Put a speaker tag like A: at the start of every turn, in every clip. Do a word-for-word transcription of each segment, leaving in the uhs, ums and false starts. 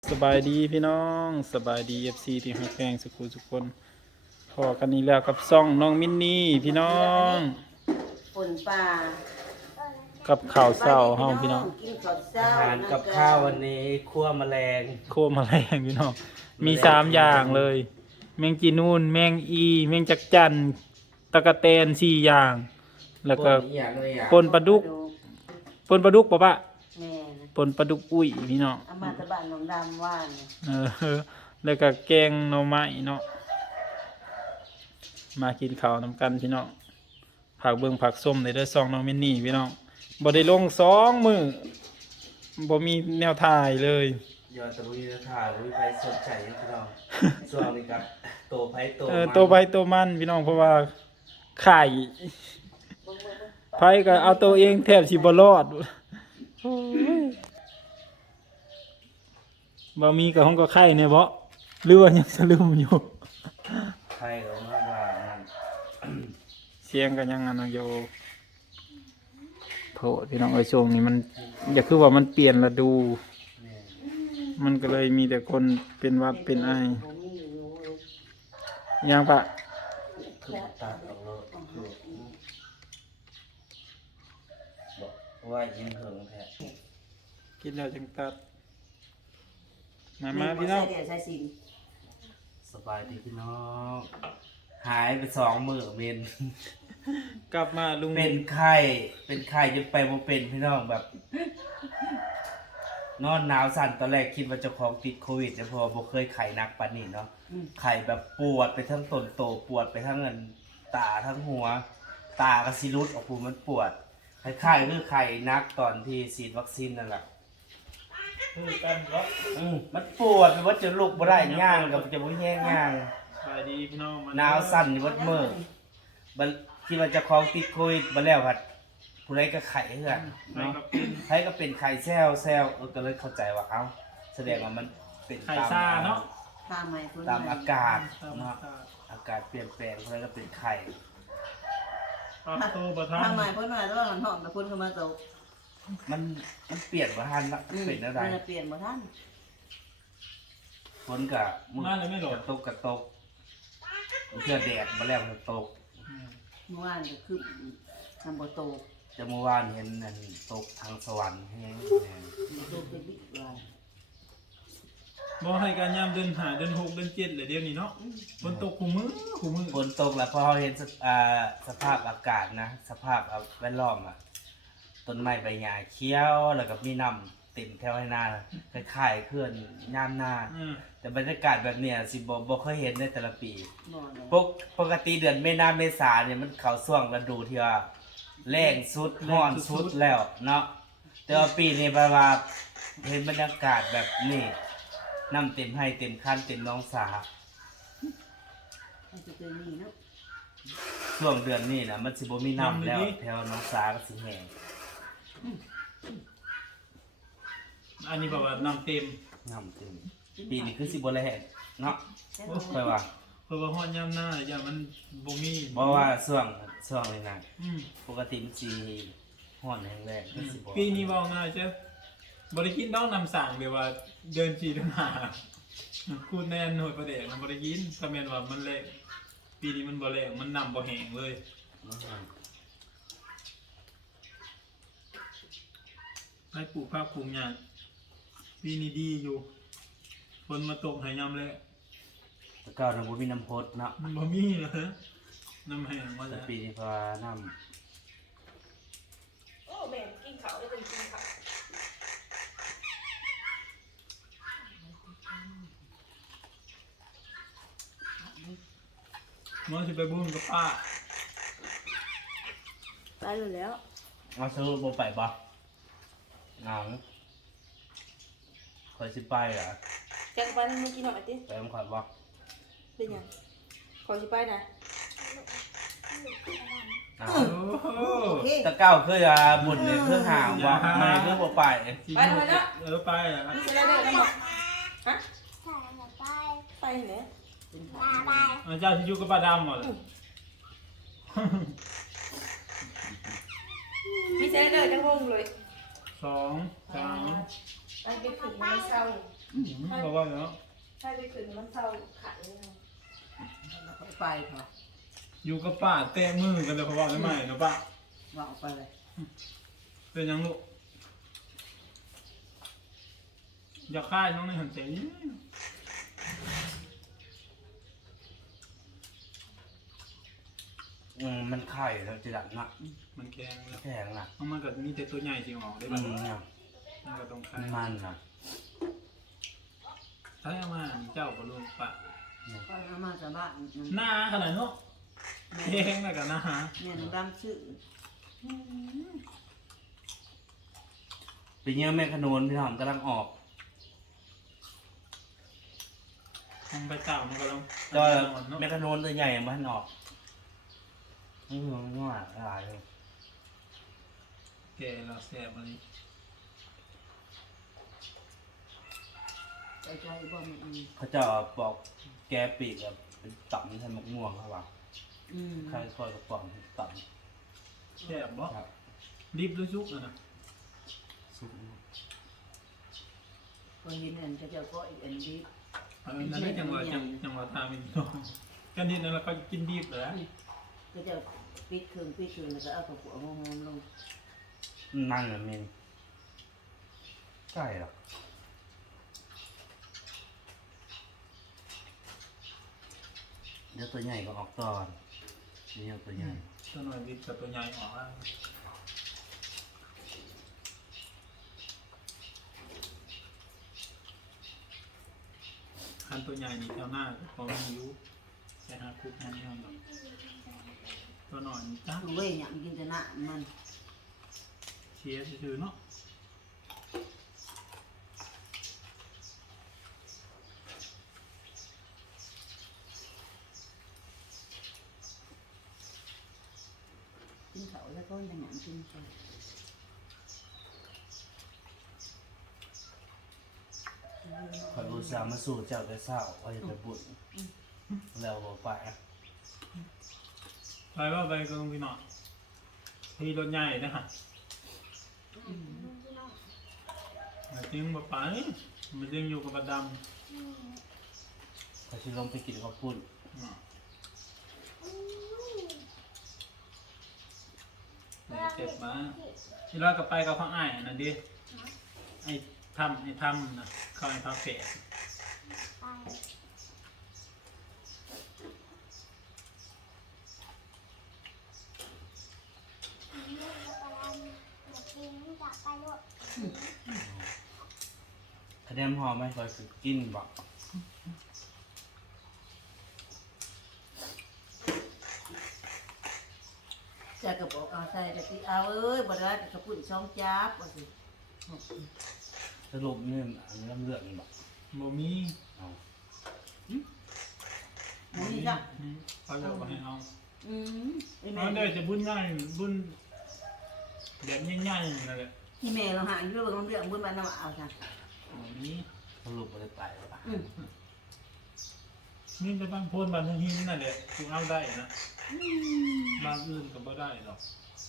A: สบายดีพี่น้องสบายดีเอฟซีที่ฮักแพงสุขุสุขคนพอกันนี้แล้วกับซ่องน้องมินนี่พี่น้อง
B: ฝนป่า
A: กับข่าวเศร้าเฮาพี่น้อง
B: กินข้าวเช้า
C: อาหารกับข้าววันนี้คั่วแมลง
A: โคมอะไรอย่างพี่น้องมีสามอย่างเลย แมงจีนูนแมงอีแมงจักจั่นตะกะแตนสี่อย่าง แล้วก็
C: อีหยังเลยอ่ะ
A: ปนปลาดุกปนปลาดุกป่ะปะ
B: แม่
A: ปนปลาดุกอุ้ยพี่น้อง
B: อามาตะบ้านหนองดำว่าน
A: เออแล้วก็แกงหน่อไม้เนาะมากินข้าวนำกันพี่น้องผักเบิ่งผักส้มในเด้อซองน้องมินนี่พี่น้องบ่ได้ลงสองมือบ่มีแนวถ่ายเลย
C: ยอดตะลุยถ่ายลุยไปสนใจนะพี่น้องส่วนนี้กับโตไผโต
A: เออ
C: มัน
A: ตัวไปตัวมันพี่น้องเพราะว่าไข่ไผก็เอาตัวเองแทบสิบ่รอดโอ้ยบ่มีก็ห้องก็ไข่เนี่ยบ่หรือว่ายังสลืมอยู่
C: ไข่กับมากว่านั่น
A: เสียงก็ยังอันนั้นอยู่โถพี่น้องเอ้ยช่วงนี้มันอย่าคือว่ามันเปลี่ยนฤดู
C: นี่
A: มันก็เลยมีแต่คนเป็นหวัดเป็นไอ
B: ผมมีอยู่
A: ยังปะ
C: คือตัดออกแล้วบอกว่ายิ้มเหิงแท้
A: กินแล้วจังตัดมามาพี่น้อง
B: ใส่เดี๋ยวใส่สิน
C: สบายดีพี่น้องหายไปสองมื้อเมน
A: กลับมาลุง
C: เป็นไข้เป็นไข้จนไปบ่เป็นพี่น้องแบบ นอนหนาวสั่นตอนแรกคิดว่าเจ้าของติดโควิดแต่พอบ่เคยไข้หนักปานนี้เนาะไข้แบบปวดไปทั้งต้นโตปวดไปทั้งเงินตาทั้งหัว ตาก็สิรุดออกพูมันปวดคล้ายๆคือไข้หนักตอนที่ฉีดวัคซีนนั่นแหละ
A: คือกันเนาะ
C: อืมมันปวดไปว่าจะลุกบ่ได้ย่างกับจะบ่แห้งย่าง
A: สบายดีพี่น้อง
C: หนาวสั่นอยู่วัดมือบัดคิดว่าเจะคล้าของติดโควิดบ่แล้วพัดผู้ใดก็ไข้เฮือน
A: ไข่
C: เนาะ
A: กับเป็น
C: ไข้ก็เป็นไข้แซวแซวเออก็เลยเข้าใจว่าเอ้าแสดงว่ามันเป็น
A: ไข่
C: ตาม
A: ซาเนาะ
B: ตามใหม่คน
C: ตามอากาศ
A: ตาม
C: เนาะ
A: ตา
C: อากาศเปลี่ยนแปลงเพราะฉะนั้นก็เป็นไข้
A: ปรับตัวประทั
B: ตามใหม่คนมาแล้วมันหอมแต่คนเข้ามาตก
C: มันมันเปลี่ยนบ่ทันละเป็นอะไร
B: มันเปลี่ยนมาท่าน
C: ฝนก็มื
A: มาเลยไม่หล
C: ก
A: ด
C: ระตกกระตกเพื่อแดดมาแล้วมันตก
A: อืม
B: เมื่อวานก็คือทำบ่โตก
C: จะเมื่อวานเห็นนั่นตกทางสวรรค์แห้งแห้ง
B: บ่โตกเป็นบิ๊กว่า
A: บ่ให้การยามเดินหาเดินหกเดินเจ็ดเลยเดี๋ยวนี้เนาะฝนตกคู่มือคู่มือ
C: ฝนตกแล้วพอเราเห็นสภอ่าสภาพอากาศนะ สภาพแวดล้อมอ่ะต้นไม้ใบหญ้าเขียวแล้วก็มีน้ำเต็มแถวให้หน้าคล้ายๆเคลื่อนย่ามหน้า
A: อืม
C: แต่บรรยากาศแบบเนี้ยสิบ่บ่เคยเห็นในแต่ละปี
B: บ่เลย
C: ปกปกติเดือนเมษาเมษาเนี่ยมันเข้าช่วงฤดูที่ว่าแรงสุดร้อนสุดแล้วเนาะแต่ว่าปีนี้แปลว่าเห็นบรรยากาศแบบนี้น้ำเต็มให้เต็มคันเต็มหน้องสา
B: มันจะเป็นนี่เนาะ
C: ช่วงเดือนนี้นะมันสิบ่มีน้ำแล้วแถวหน้องสาก็สิแห้ง
A: อันนี้แบบว่าน้ำเต็ม
C: น้ำเต็มปีนี้คือสิบ่แล้งเนาะ
B: ใช่
C: ค่อยว่า
A: เพราะว่าฮอดยามหน้าอย่างมันบ่มี
C: เพราะว่าช่วงช่วงนี้นะ
A: อืม
C: ปกติมันสิร้อนแห้งแรงมันสิบ่
A: ปีนี้เว้าง่ายเจ้ะบ่ได้กินดอกน้ำสางแบบว่าเดินสี่เดินห้าคูดแน่นหน่วยประเดกมันบ่ได้กินถ้าแม่นว่ามันแรงปีนี้มันบ่แรงมันน้ำบ่แห้งเลยให้ปลูกผักปลูกหญ้าปีนี้ดีอยู่ฝนมาตกให้ยามแลง
C: แล้วก็บ่มีน้ำพดเนาะ
A: มันบ่มีเหรอน้ำแห้งว่า
C: แต่
A: จะ
C: ปีนี้เพราะว่าน้ำ
D: โอ้แม่กินข้าวได้เป็นกินข้าว
A: มันสิไปบุญกับป้า
B: ไปเลยแล้ว
C: เอาซื้อบ่ไปบ่หนังเคยสิไปเหรอ
D: จังไปมึงกินหน่อยติ
C: ไปอำขวัญบ่
D: เป็นยังขอสิไปนะ
C: อ้า
A: โอ้
C: ว
A: โห
C: ตะเก้าเคยอ่ะบุญเนี่ยเครื่องห่างบ่ไม่เรื่องบ่ไป
A: ไปเลยนะเออไปอ่ะ
D: มีจะได้ได้แล้วบอกฮะไปไหน
A: อาจารย์ที่อยู่กับป้าดำหมดเลย
D: มีจะได้ได้จังงงเลย
A: สองสาม
D: ไปเป็นถึงมันเศร้า
A: เพราะว่าเนาะ
E: ใช่ไปขึ้นมันเศร้าขายเลย
B: แล้วก็ไปเถอะ
A: อยู่กับป้าเตะมือกันเลยเพราะว่าไม่ใหม่เนาะป้า
B: ว่าออกไปเลย
A: เป็นยังลูกอยากค่ายน้องในหันเตะ
C: อืมมันไข่แล้วจะดับนะ
A: มันแข็งแล้ว
C: แข็งนะ
A: เพราะมันก็มีแต่ตัวใหญ่จริงออกได้
C: อื
A: บ้าง
C: มเนี่ย
A: มันก็ต้องค่าย
C: มันนะ
A: ถ้าเอามาเจ้าก็ลุงปะ
B: ก็เอามาจากบ้าน
A: หน้าขนาดเนาะแข็งแล้วกันนะฮะ
B: เนี่ยน้ำดำชื่อ
C: ปีนี้แม่ขนุนพี่น้องกำลังออก
A: มันไปเต่ามันก็ต้อง
C: ก็
A: เนาะ
C: แม่ขนุนตัวใหญ่มันออกอืมมันง่ายหลายเลย
A: แกเราแสบอะไร
B: ใจใจบ่มัน
C: เขาจะปอกแกปีกแบบเป็นต่ำใส่มะม่วงเขาว่า
B: อืม
C: ใครคอยกระป๋องต่
A: แสบบ่
C: ำครับ
A: รีบหรือชุกนะนะ
C: ซุป
B: ก็เห็นอันก็จะก็อีกอันดี
A: เออนั่นได้จังหวะจังจังหวะตาเป็นน้องกันนี่นั่นเราก็กินดีบเลย
B: ก็จะปิดเครื่องปิดเครื่องแล้วก็เอากระปุกหอมๆลง
C: นั่นน่ะมินใช่หรอเดี๋ยวตัวใหญ่ก็ออกตอนเดี๋ยวตัวใหญ่
A: ตัวหน่อยดิบกับตัวใหญ่ออกแล้วคันตัวใหญ่นี่เจ้าหน้าพอมีอยู่แต่หาคุกมันไม่ยอมหรอกตัวหน่อยนี่จ้า
B: เว้ยเนี่ยกินแต่หน้ามัน
A: เชียร์ซื่อๆเนาะ
B: กินเขาแล้วก็ยังหยังกินไป
C: คอยอุตส่าห์มาสู่เจ้าแต่เศร้าคอยจะบุญแล้วบอกไปอะ
A: ไปว่าไปก็ต้องไปหน่อยที่รถใหญ่นะฮะมาจริงมาไปมาจริงอยู่กับบัดด
C: เขาชิลงไปกินข้าวปุ้น
A: ำอ่าเจ็บมาที่เราก็ไปกับข้างอ้ายอันนั่นดิไอ้ทำไอ้ทำนะเข้าไอ้พาเฟ่
C: คะแนนพอไหมคอยสิกินบอก
B: จะกระบอกเอาใส่กะทิเอาเอ้ยบ่ได้กระปุ่นช่องจับว่าสิ
C: สรุปนี่อันนี้เรื่องบอก
A: บ่มี
C: เอา
B: มันนี่จ้ะ
A: อืมเขาจะบอกให้เอา
B: อืมไอ้แม่
A: เอาได้จะบุญง่ายบุญแบบง่ายๆนั่นแหละ
B: ที่แม่เราหาอยู่เบิ่งเรื่องบุญมันนำเอาจ้ะ
A: บ่มี
C: สรุปไม่ได้ไปหรอก
B: อืม
A: มีแต่บางโพนบางหินนั่นแหละถึงเอาได้นะบางอื่นก็บ่ได้หรอก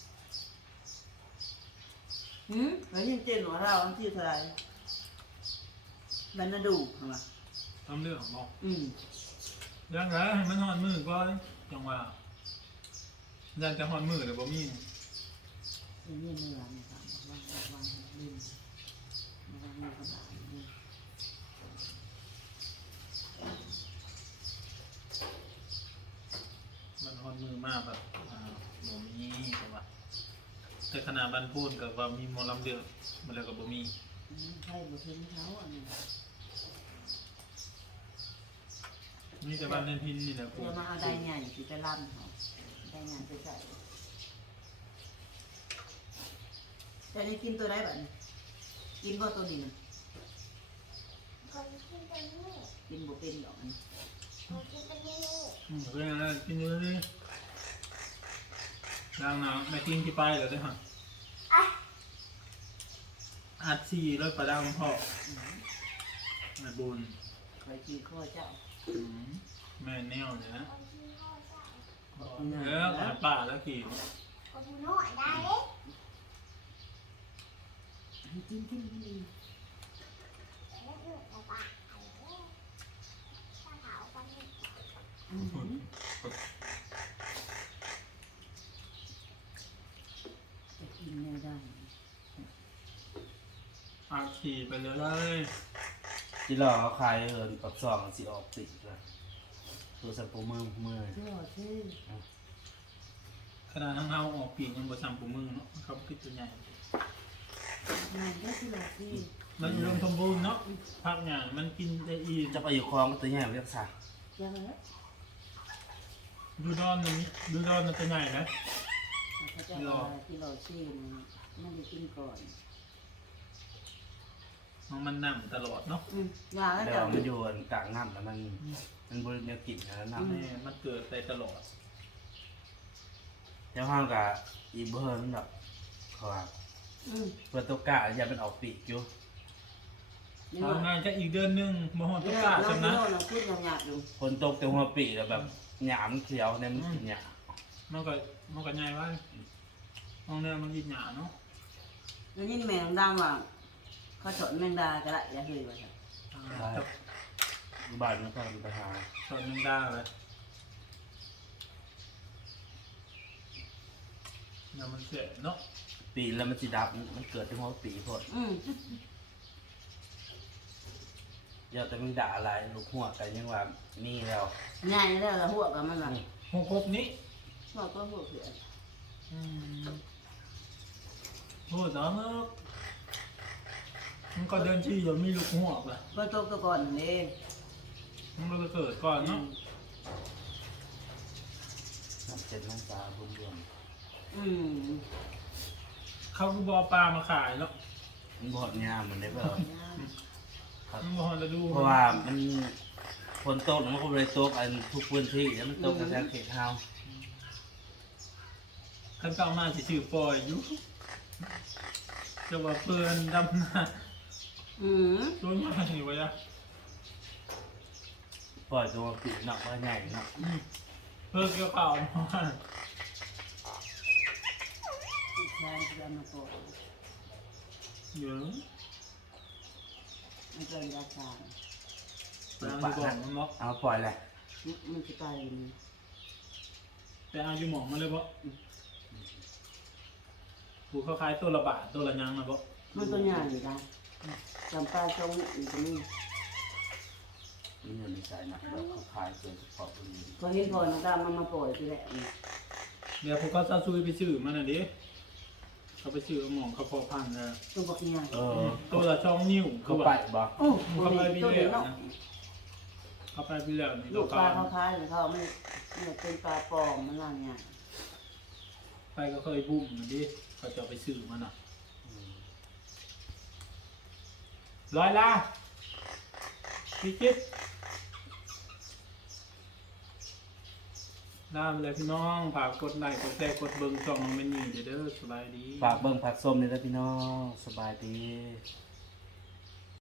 B: หืมแล้วยังเจนหัวเราอันที่เท่าไหร่บรรณดูเหรอ
A: ทำเรื่องบอก
B: อืม
A: เรื่องไรให้มันหอนมือก่อนจังว่ายันจะหอนมือหรือบ่มี
B: ไอ้นี่เนื้อเนี่ยครับวางวางลืมวางมือกระดาษนี่
A: มันหอนมือมากแบบอ่าบ่มีแต่ว่าแต่ขนาดบันพูดกับว่ามีหมอลำเดือดมันแล้วก็บ่มี
B: อืมใช่บ่ถึงเขาอันนี้
A: มีแต่บ้านเล่นพินนี่แหละกู
B: เดี๋ยวมาเอาได้ใหญ่สิไปล่ำเขาได้ใหญ่ไปใส่แต่นี่กินตัวได้แบบนี้กินบ่ตัวนี้นะกินบ่เป็นดอกอันนี้
A: อืมเรื่องนั้นกินเยอะเลยดังนะไม่กินที่ไปแล้วเด้อฮะอัดสี่ร้อยประดามพ่อแม่บุญ
B: คอยกินข้อเจ้า
A: อืมแม่แนวเนี่ยนะ
B: อืม
A: เออหาป่าแล้วขี่
B: กินกินกิน
A: อาขี่ไปเลย
C: ที่รอเขาขายเอินปักซองสิออกปิดละตัวสัมปูมือมือ
B: ที่ว่าที่
A: ขนาดทั้งเฮาออกปีกยังบ่ซ้ำปูมือเนาะเขาคิดตัวใหญ่
B: งานก็ที่ว่าที่
A: มันอุดมสมบูรณ์เนาะผักหยังมันกินได้อีก
C: จะไปอยู่คลองก็ตัวใหญ่เรียกสัก
B: ยังไง
A: ดูดอนนี่ดูดอนมันจะใหญ่นะ
B: เขาจะว่าที่เราซีนมันได้กินก่อน
A: มันมันนำตลอดเนาะ
B: อืมยาแล้ว
C: แล้ว
B: จะ
C: มันอยู่กลางน้ำแล้วมันมันบริเวณกินนะน้ำ
A: แม่มันเกิดได้ตลอด
C: แล้วห้ามกับอีเบิร์นแบบเขาว่า
B: อืม
C: เพื่อตัวกะอย่าเป็นออกปีกอยู่
B: นี่
A: เอา
B: ว่า
A: ง่ายจะอีกเดือนหนึงบ่ฮอด
B: เนี่
A: ตุ
B: ย
A: กา
B: เรา
A: ซั่น
B: ไม่
A: นะ
B: โดนเราพูดหยาบๆอยู่
C: คนตกแต่หัวปีกแล้วแบบหยามเขียวเนี่ยมันกินหยา
A: มันก็มันก็ใหญ่ไว้มองเนื้อมันกินหยาเนาะ
B: แล้วนี่แมงดาว่าเขาสอนแมงดากระไรอย่าเฮ้ยว่า
A: อ่า
C: ได้
A: จับ
C: บ้านมันก็มีปัญหา
A: สอนยังได้เลยเดี๋ยวมันเสียเนาะ
C: ปีแล้วมันสิดับมันเกิดที่หัวปีพอด
B: อืม
C: อย่าแต่มึงด่าอะไรลูกหัวกันยังว่านี่แล้ว
B: ง่ายแล้วเราหัวกับมันละ
A: หกครบนี้
B: หัวก็หัวเผือก
A: อืมโอ้ยน้องเอ้ยมันก็เดินชี้อยู่มีลูกหัวป่ะ
B: ก็ตกตะก่อนนี่
A: มันก็เกิดก่อนเนาะ
C: น้ำเจ็ดน้ำตาบวมบวม
B: อืม
A: เขาก็บอปลามาขายเนาะ
C: มันบอดงามมันได้เปล่า
A: มันบอจะดู
C: เพราะว่ามันฝนตกมันก็เลยตกอันทุกพื้นที่แล้วมันตกกระแทกเขตเฮา
A: ขั้นเก้ามาสิถือปล่อยอยู่จะว่าเพื่อนดำหน้า
B: อืม
A: ต้นมาอยู่วะยะ
C: ปล่อยตัวปีกหนักมาใหญ่เนาะ
A: อืมเพื่อเกี่ยวข่าวมา
B: ใช่จะมาปล่อย
A: เยอะ
B: มันเป็นยาชา
A: ไปเอาอยู่บอกมันบอก
C: เอาปล่อยแหละ
B: มันจะตายอยู่นี่
A: ไปเอาอยู่หมองมาเลยบอกผูเขาขายตัวละบาทตัวละยังนะบอก
B: มันตัวใหญ่อยู่นะจำปาตรงอยู่ตรงนี้
C: มันอยู่ในสายหนักแล้วเขาขายเกินเฉพาะตรงนี้
B: ก็เห็นพอน้ำตามันมาปล่อยทีแหละ
A: เดี๋ยวพวกเขาซาซุยไปซื้อมันน่ะดิเขาไปซื้อเอาหมองเขาพอพันนะ
B: ตัวบักใหญ่
C: เออ
A: ตัวละช่องนิ้ว
C: เขาไปบ่
B: โอ้
A: เขาไป
B: ตัว
A: พี่
B: เดี
A: เลี้
B: ย
A: ยว ว
B: เนาะ
A: นะเขาไปพี่เลี้ยวนี่
B: ลู
A: ตัว
B: ก
A: ก
B: ปลา
A: ลาง
B: เขาคล้ายของเขาไม่เนี่ยเป็นปลาปลอมมันอะไรเนี่ย
A: ไปก็เคยบุ้มมันดิเขาจะเอาไปซื้อมันอ่ะร้อยละพี่จิ๊บลาไปเลยพี่น้องฝากกดไลค์กดแชร์กดเบิ่งช่องน้องเมนนี่เด้อเด้อสบายดี
C: ฝากเบิ่งผักส้มนี่แล้วพี่น้องสบายดี
A: ส